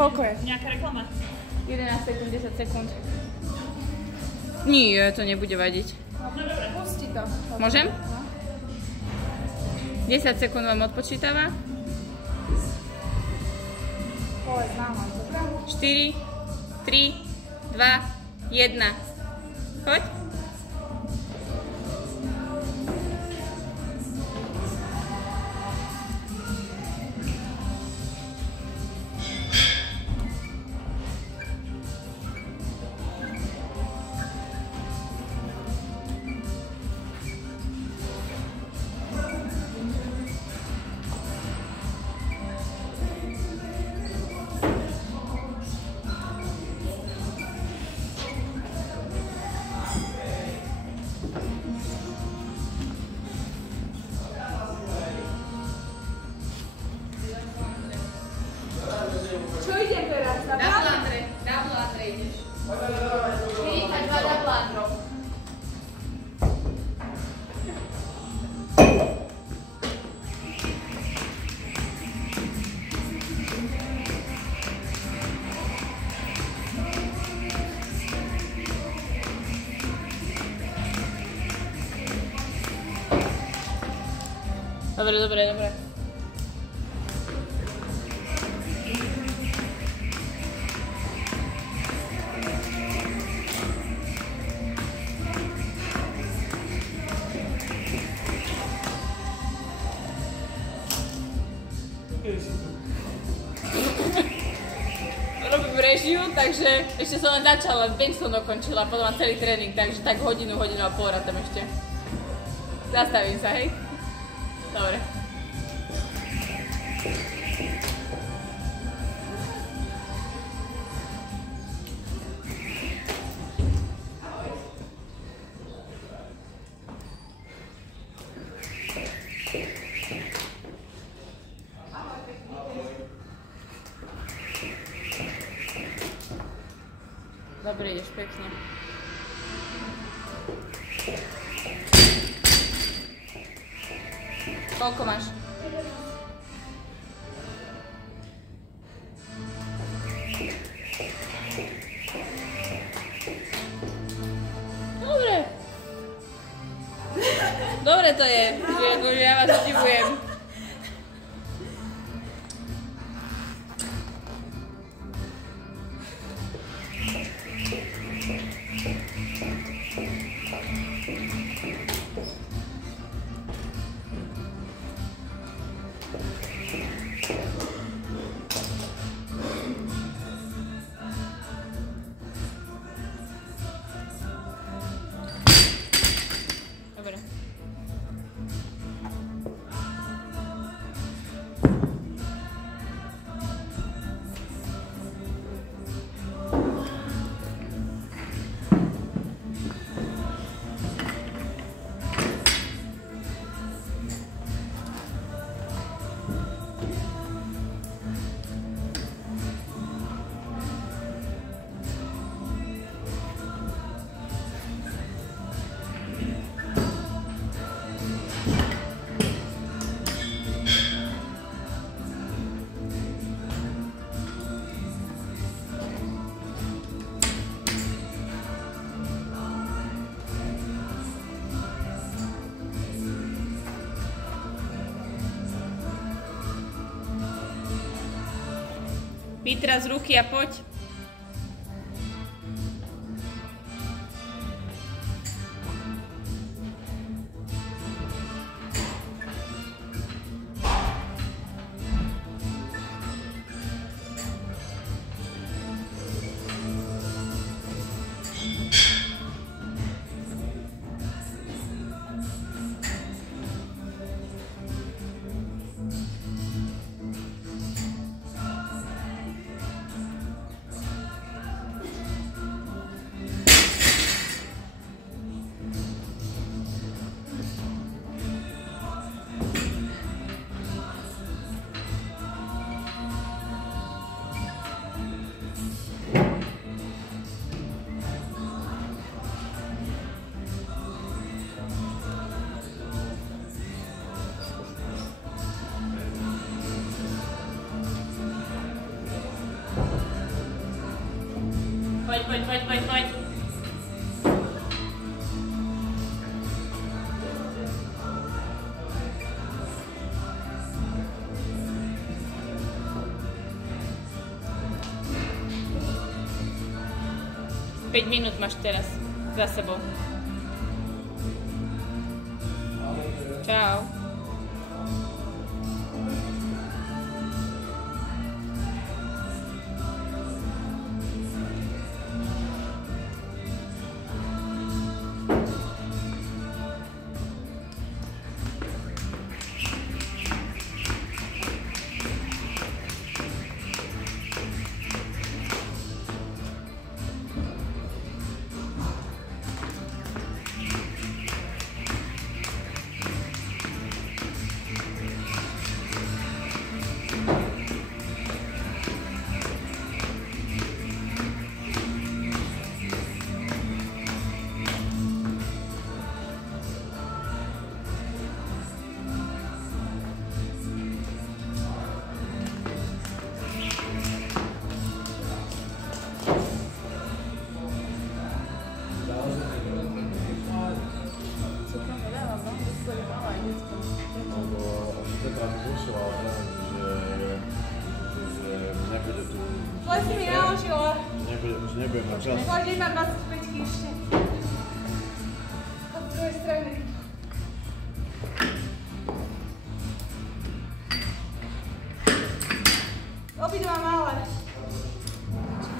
Koľko je? Nejaká reklama? 11 sekúnd, 10 sekúnd. Nie, to nebude vadiť. No dobre. Pusti to. Môžem? 10 sekúnd vám odpočítava. Povedz nám, 4, 3, 2, 1. Choď. Čo idem teraz? Double Andre ideš. 42 double Androv. Dobre. Robím režiu, takže ešte som len začala, bench som dokončila, potom mám celý tréning, takže tak hodinu a pol tam ešte. Zastavím sa, hej? Dobre. Dobre, ideš pekne. Koľko máš? Dobre. Dobre to je, že ja vás obdivujem. Dobre. Vytraz ruky a poď. Poď. Päť minút máš teraz za sebou. Čau. Si mi naložila. Už nebudem na čas. Hľadí ma 25 ešte. Od druhej strany. Obidva malé.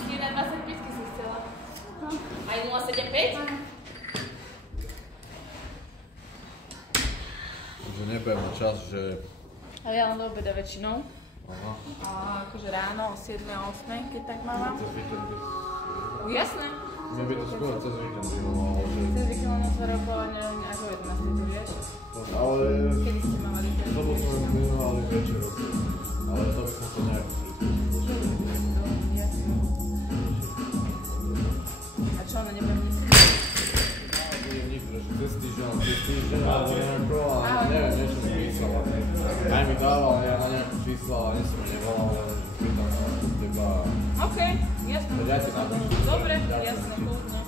Čiže na 25 si chcela. Aj 0,75? Že nebudem na čas, že... Ale ja len do obeda väčšinou. Aha. A akože ráno o 7 a 8, keď tak mávam. Cez víkend by... Jasné. Mne by to skôr cez víkend bylo, že... Cez víkend len otvoril povedne ako 11, tu vieš? Ale... Kedy ste mali ten? To bol sme minulý večer. Ale to by som to nejak Jasné. A čo, ona nebude nič? nič, že cez týždeň, alebo nejako, ale neviem, niečo mi písala. Aj mi dával, ja na nejakú čísla, ale nie som mi nevolal, ale pýtam sa od teba. OK, jasné. Ja ti napíšem. Dobre, jasné, kľudne.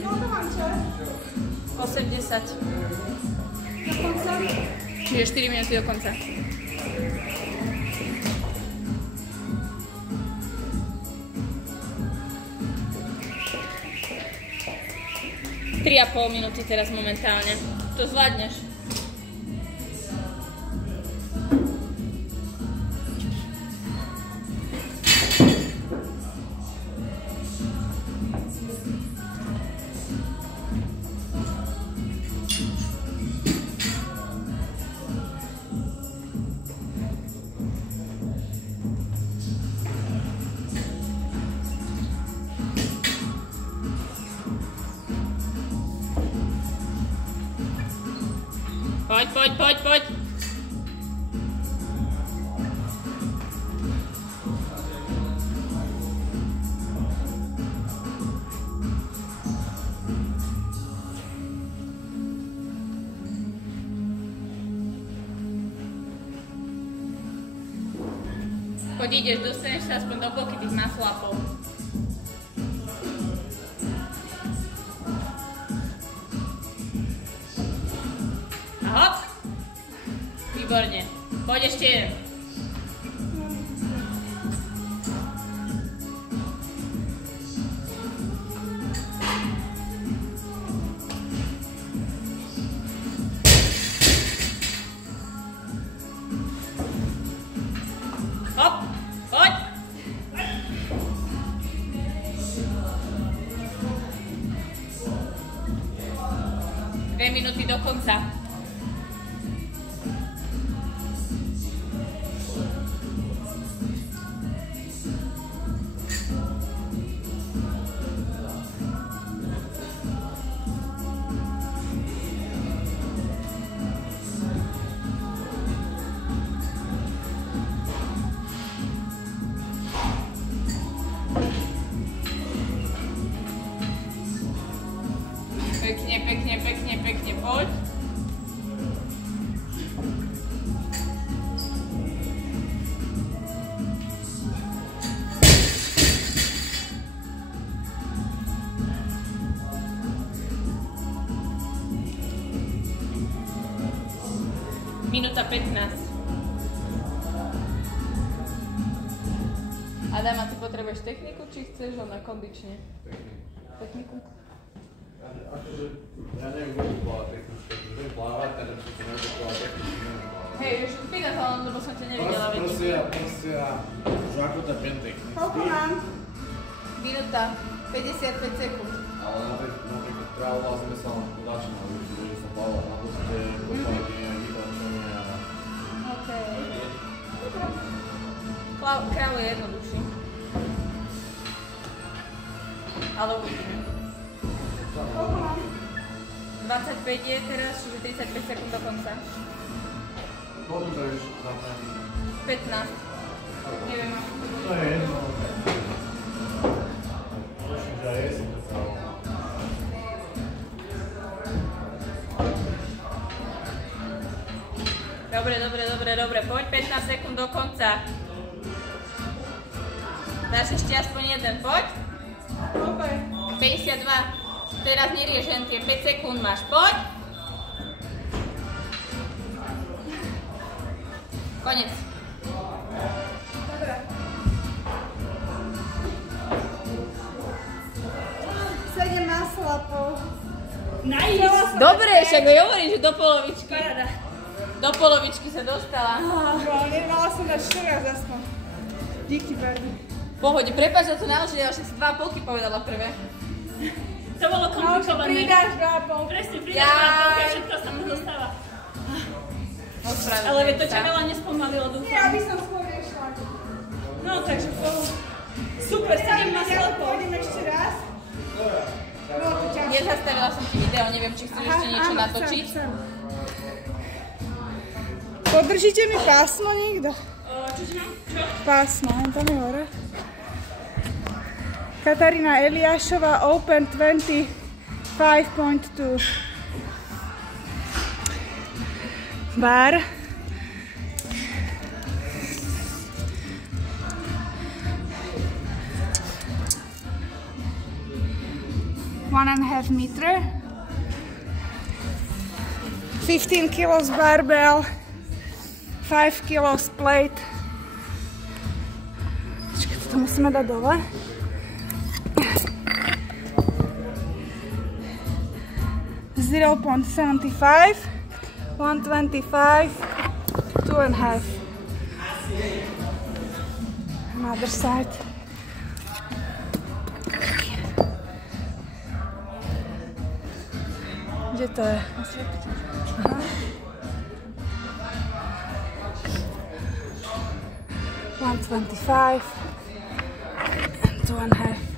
No to mám čas. 80. Do konca. Čiže 4 minúty do konca. Tri a pol minúty teraz momentálne. To zvládneš. Poď. Poď ideš, dostaneš sa aspoň do polky tých maslapov. A hop! Výborne. Poď ešte jeden. 2 minúty do konca. Pekne, poď. Minúta 15. Adam, a ty potrebuješ techniku, či chceš ho na kondične? Techniku? Akože, ja neviem, kto plávať technička, že viem plávať, ale čo to neviem plávať technička, neviem plávať. Hej, už spýta sa len, lebo som ťa nevidela väčšinu. Proste ja, že ako to viem technicky. Koľko mám? Minúta, 55 sekúnd. Ale napríklad trávila sme sa len začínali, že som plával na proste kopanie, vytačenie a... Okej. Kráľ je jednoduchší. Ale uvidíme. Koľko mám? 25 je teraz, čiže 35 sekúnd do konca. Potom to už zapneme. 15. Neviem. To je jedno. Prosím, že aj jesem to stalo. Dobre, poď 15 sekúnd do konca. Dáš ešte aspoň jeden, poď. Koľko je? 52. Teraz nerieš len tie 5 sekúnd máš, poď. Konec. Dobre. 7 masla po... Nice! Dobre, však hovorím, že do polovičky. Paráda. Do polovičky sa dostala. Mala som dať 14 aspoň. Díky, Bardy. Pohode, prepáč, že to naložila, však si 2 polky povedala prvé. To bolo komplikované. Pridáš 2,5. Presne, pridáš 2,5, všetko sa mu dostáva. Ale veď to ťa veľa nespomalilo, Nie, dúfam. aby som skôr nešla. No, takže super, 7 masla po. Pôjdem ešte raz. Bolo to ťažšie. Nezastavila som ti video, neviem, či chceš ešte niečo natočiť. Chcem. Podržíte mi pásmo niekto? Čože mám? Čo? Pásmo, tam je hore. Katarína Eliášová, Open 25.2. Bar. One and a half meter. 15 kilos barbell. 5 kilos plate. Počkaj, to musíme dať dole. .75, 125, 2.5. Another side. Kde to je? Aha. $125 and 2.5.